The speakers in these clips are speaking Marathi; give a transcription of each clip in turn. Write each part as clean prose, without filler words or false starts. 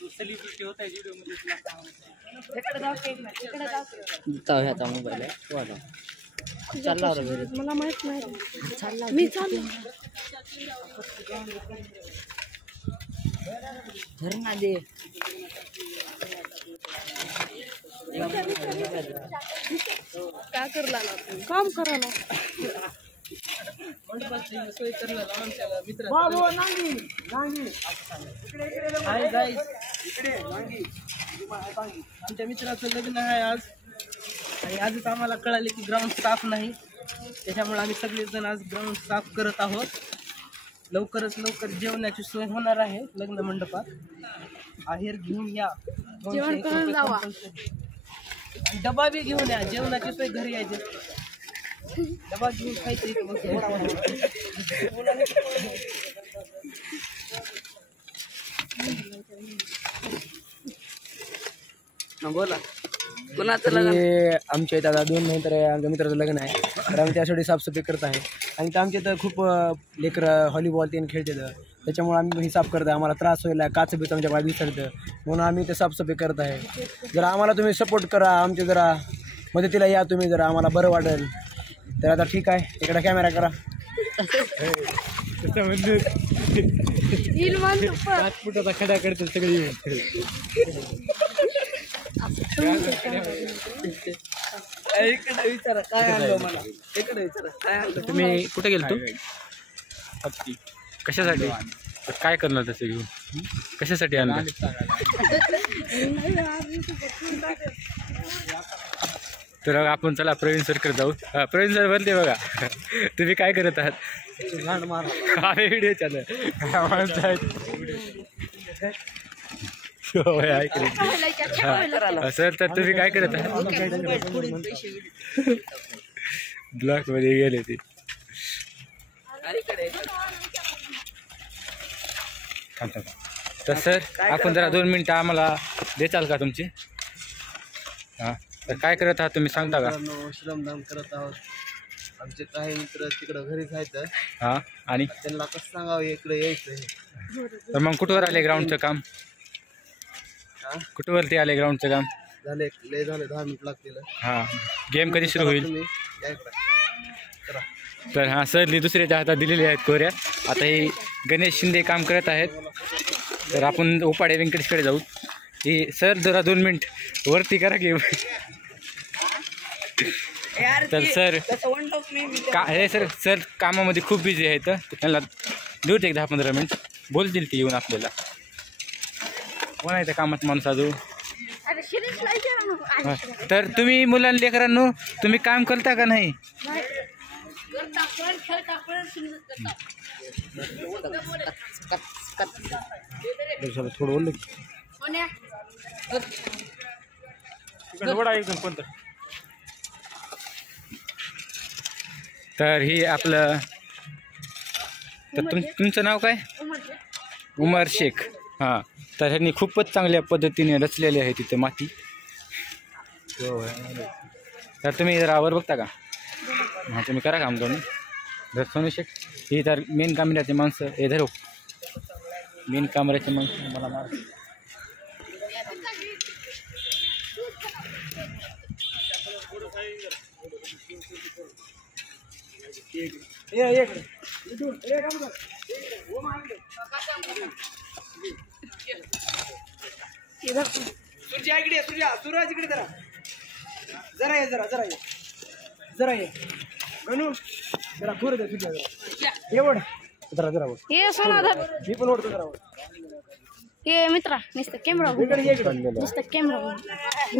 तू सेलिब्रिटी होता है व्हिडिओ मध्ये तुला काय ह्याचा मोबाईल आहे चालला होता घरी मला माहित नाही मी चाललो धर ना दे काय करला काम करायला सोय करला आमच्या मित्र बाबू नांगी हाय गाइस इकडे नांगी आमच्या मित्राचं लग्न आहे आज आणि आजच आम्हाला कळाले की ग्राउंड साफ नाही त्याच्यामुळे आम्ही सगळेजण आज ग्राउंड साफ करत आहोत लवकरच लवकर जेवणाची सोय होणार आहे लग्न मंडपात आहेर घेऊन या जेवण करून जावा आणि डबा बी घेऊन या जेवणाची सोय घरी यायची डबा घेऊन खायचं बोला कोणाचं लग्न आमच्या इथं आता 2 महिने तर आमच्या मित्राचं लग्न आहे तर आम्ही त्यासाठी साफसफाई करत आहे आणि तर आमच्या इथं खूप लेकरं हॉलीबॉल ते खेळतात त्याच्यामुळे आम्ही हे साफ करत आहे आम्हाला त्रास व्हायला काच बीच आमच्या बाहेर दिसतं म्हणून आम्ही ते साफसफाई करत आहे जरा आम्हाला तुम्ही सपोर्ट करा आमच्या जरा मदतीला या तुम्ही जरा आम्हाला बरं वाटेल तर आता ठीक आहे इकडे कॅमेरा करा फुटाचा खडा करतात सगळी इकडे विचारा काय आणलं मला इकडे विचारा काय आणलं तुम्ही कुठे गेलतो कशासाठी काय करणार तसं घेऊन कशासाठी आणलं तर आपण चला प्रवीण सरकडे जाऊ प्रवीण सर बोलते बघा तुम्ही काय करत आहात व्हिडिओ चालू सर तर तुम्ही काय करत आहात ब्लॉक मध्ये गेले ते तर सर आपण जरा 2 मिनिटं आम्हाला देताल का तुमची हां तर काय करत आहात तुम्ही सांगता का श्रमदान करत आहोत आमचे काही मित्र तिकडं घरीच आहेत हां आणि त्यांना कसं सांगावं इकडे यायचं तर मग कुठवर आले ग्राउंडचं काम कुठवरती आले ग्राउंडचं काम झाले लय झाले 10 मिनिट लागतील हां गेम कधी सुरू होईल तर हां सर दुसऱ्याच्या हातात दिलेले आहेत कोऱ्या आता हे गणेश शिंदे काम करत आहेत तर आपण उपाडे व्यंकटेशकडे जाऊ ही सर जरा 2 मिनिट वरती करा की तर सर हे सर कामामध्ये खूप बिझी आहेत तर त्यांना देऊ एक 10-15 मिनिट बोलतील ते येऊन आपल्याला कोण आहे त्या कामात माणूस अजून तर तुम्ही मुलांना लेकरांनो तुम्ही काम करता का नाही थोडं तर ही आपलं तर तुमचं नाव काय उमर शेख हां तर ह्यांनी खूपच चांगल्या पद्धतीने रचलेली आहे तिथे माती तर तुम्ही जरा वर बघता का हां तुम्ही करा काम करून तर सोनू शेख ही तर मेन कॅमेऱ्याचे माणसं हे धरो मेन कॅमेऱ्याचे माणसं मला मार सूर्या इकडे सूरज इकडे जरा ये जरा ये गणू जरा खोर दे सूर्या एवढ जरा जरा वर. हे सोना धर मी पण ओढतो जरा वर. हे मित्रा नुसतं कॅमेरा नुसतं कॅमेरा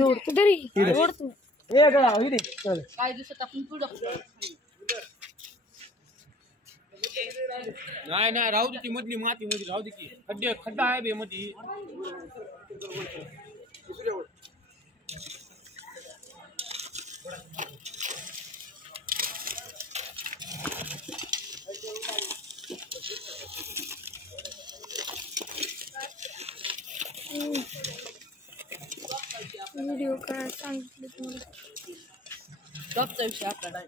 ओढतो तरी ओढतो ए गळा इथे चल. काय दिवसात आपण पुढं नाही नाही राहू दे ती मधली माती मध्ये राहू दे की खड्डा आहे बे मध्ये. व्हिडिओ काय सांगितलं तुम्हाला जॉबचा विषय आपला नाही.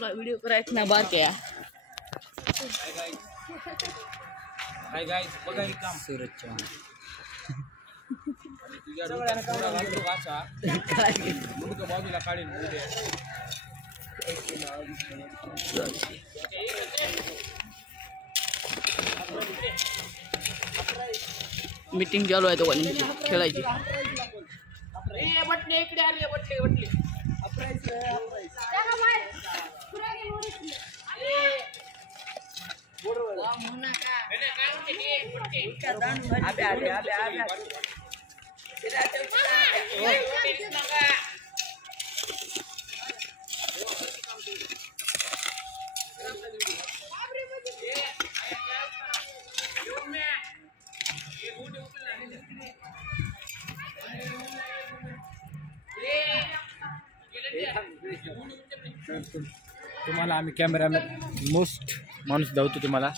व्हिडिओ करायचं ना बार क्या हाय गाईज बघा हे काम सूरजच्या तुझ्या डोक्यात थोडा घालतो वाचा मुंडकं बाजूला काढीन उद्या. मीटिंग चालू आहे तो खेळायची. तुम्हाला आम्ही कॅमेरामॅन मोस्ट माणूस धावतो तुम्हाला.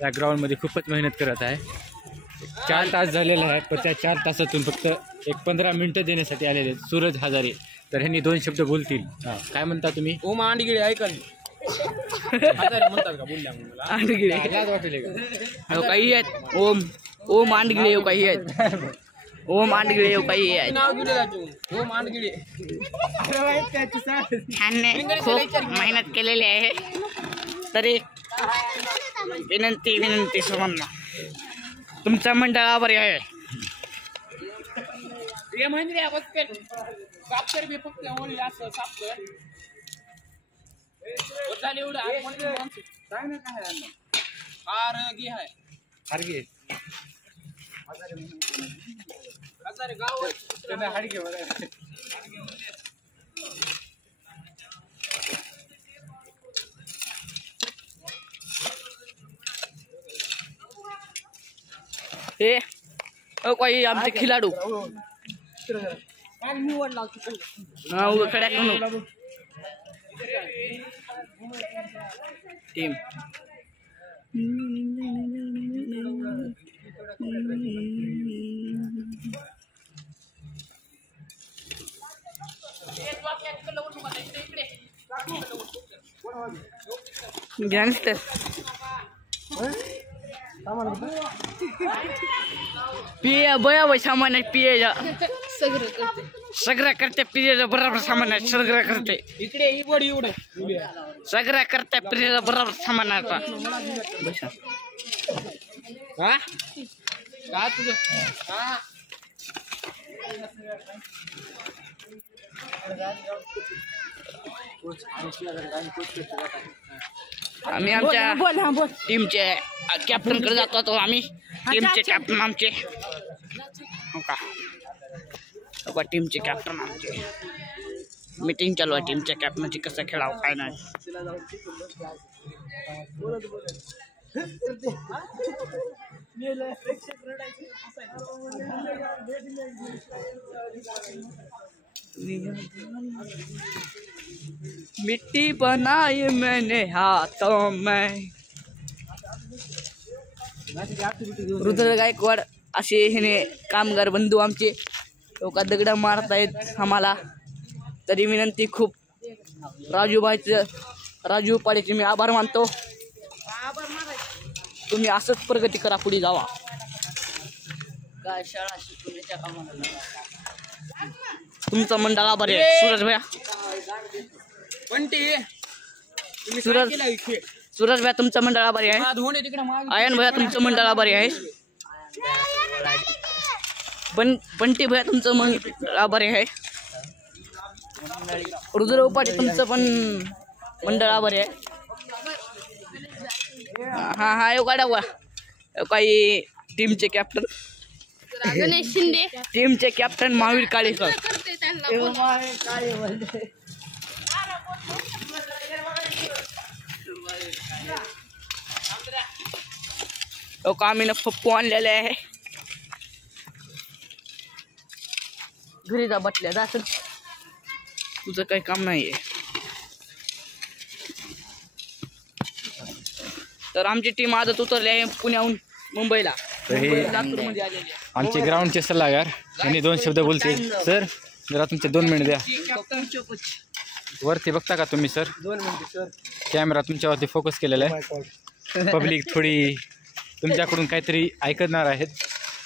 या ग्राउंडमध्ये खूपच मेहनत करत आहे. 4 तास झालेले आहे पण त्या 4 तासातून फक्त एक 15 मिनटं देण्यासाठी आलेले आहेत सूरज हजारे. तर ह्यांनी 2 शब्द बोलतील. काय म्हणता तुम्ही? ओम आंडगिळे ऐकल म्हणतात का बोलल्या मला आंडगिळे लाज वाटेल का? काही आहेत. ओम आंडगिळे काही आहेत. ओम आंडगिळे काही आहेत. नाव दिले ओम आंडगिळे. ह्याने खूप मेहनत केलेली आहे तरी विनंती सर्वांना तुमचा मंडळ आभारी आहे. हे काही आमचे खिलाडू कडा टीम गँगस्टर पिये बया वय सामान आहे. पिये सगळं करते पिये बरोबर सामान आहे. सगळं करते इकडे सगळं करते पिये बरोबर सामान आहे. हा का तुझं हा आम्ही आमच्या टीमचे कॅप्टन कडे जातो. तो आम्ही टीमचे कॅप्टन आमचे हो का टीमचे कॅप्टन आमचे मीटिंग चालू आहे. टीमच्या कॅप्टनची कसं खेळावं काय नाही. मिट्टी बनाई मैंने हाथों में. रुद्र गायकवाड असे हे कामगार बंधू आमचे लोक दगड मारतायत आम्हाला. तरी विनंती खूप राजू पाडेचे मी आभार मानतो. तुम्ही असंच प्रगती करा, पुढे जावा. काय शाळा शिकवण्याच्या कामाला तुमचं मंडळ आभारी आहे. सूरज भैया, सूरज भैया तुमचं मंडळ आभारी आहे. आयन भैया तुमचं मंडळ आभारी आहे. बंटी भैया तुमचं मंडळ आभारी आहे. रुद्र उपाटे तुमचं पण मंडळ आभारी आहे. हा एवढा काही टीमचे कॅप्टन गणेश शिंदे, टीमचे कॅप्टन महावीर काळे सर. आम्ही ना पप्पू आणलेले आहे. घरी जा बसल्या जा, तुझं काही काम नाहीये. तर आमची टीम आजच उतरली आहे पुण्याहून मुंबईला. लातूरमध्ये आलेली आहे. आमचे ग्राउंडचे सल्लागार यांनी 2 शब्द बोलतील. सर जरा तुमचे 2 मिनिट द्या. वरती बघता का तुम्ही सर? 2 मिनिटं सर. कॅमेरा तुमच्यावरती फोकस केलेला आहे. पब्लिक थोडी तुमच्याकडून काहीतरी ऐकणार आहेत.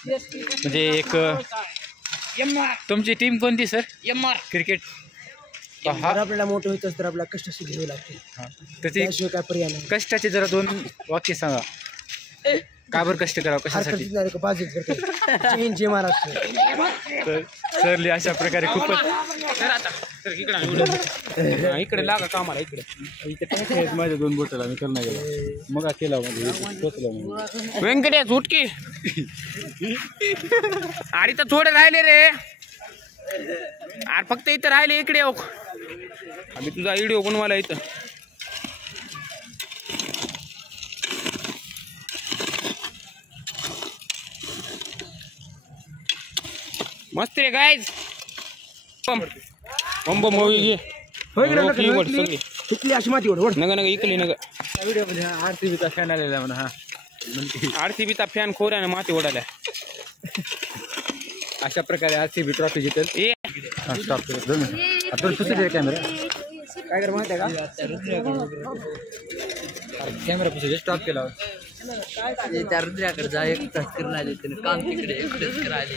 म्हणजे एक तुमची टीम कोणती सर? MR cricket. जर आपल्याला मोठं व्हायचं तर आपल्याला कष्ट घ्यावे लागते. त्याची त्याशिवाय काय पर्याय नाही. कष्टाचे जरा 2 वाक्य सांगा. का बरं कष्ट करावं, कशासाठी? बाजी करते जय महाराष्ट्र. सरली अशा प्रकारे खूपच इकडे लागा कामाला इकडे. माझ्या 2 बोटाला मी करणार गेला मग केला म्हणजे व्यंकटेश उठकी. अरे तर थोडे राहिले रे. अरे फक्त इथं राहिले. इकडे हो, आम्ही तुझा व्हिडिओ बनवायला इथं. मस्त रे गाईज. बंब मूवी घे. इथली अशी माती ओढ नग नग इकली नग. व्हिडिओमध्ये RCBचा फॅन आलेला म्हणा. हा RCBचा फॅन खोऱ्याने माती ओढायला. अशा प्रकारे RCB ट्रॉफी जितेल. Stop camera. काय कर माहिती आहे का? कॅमेरा पुढे स्टॉप केला. त्या रुद्राकडे जा, एकटाच करून आले त्याने काम. तिकडे एकटेच करायले.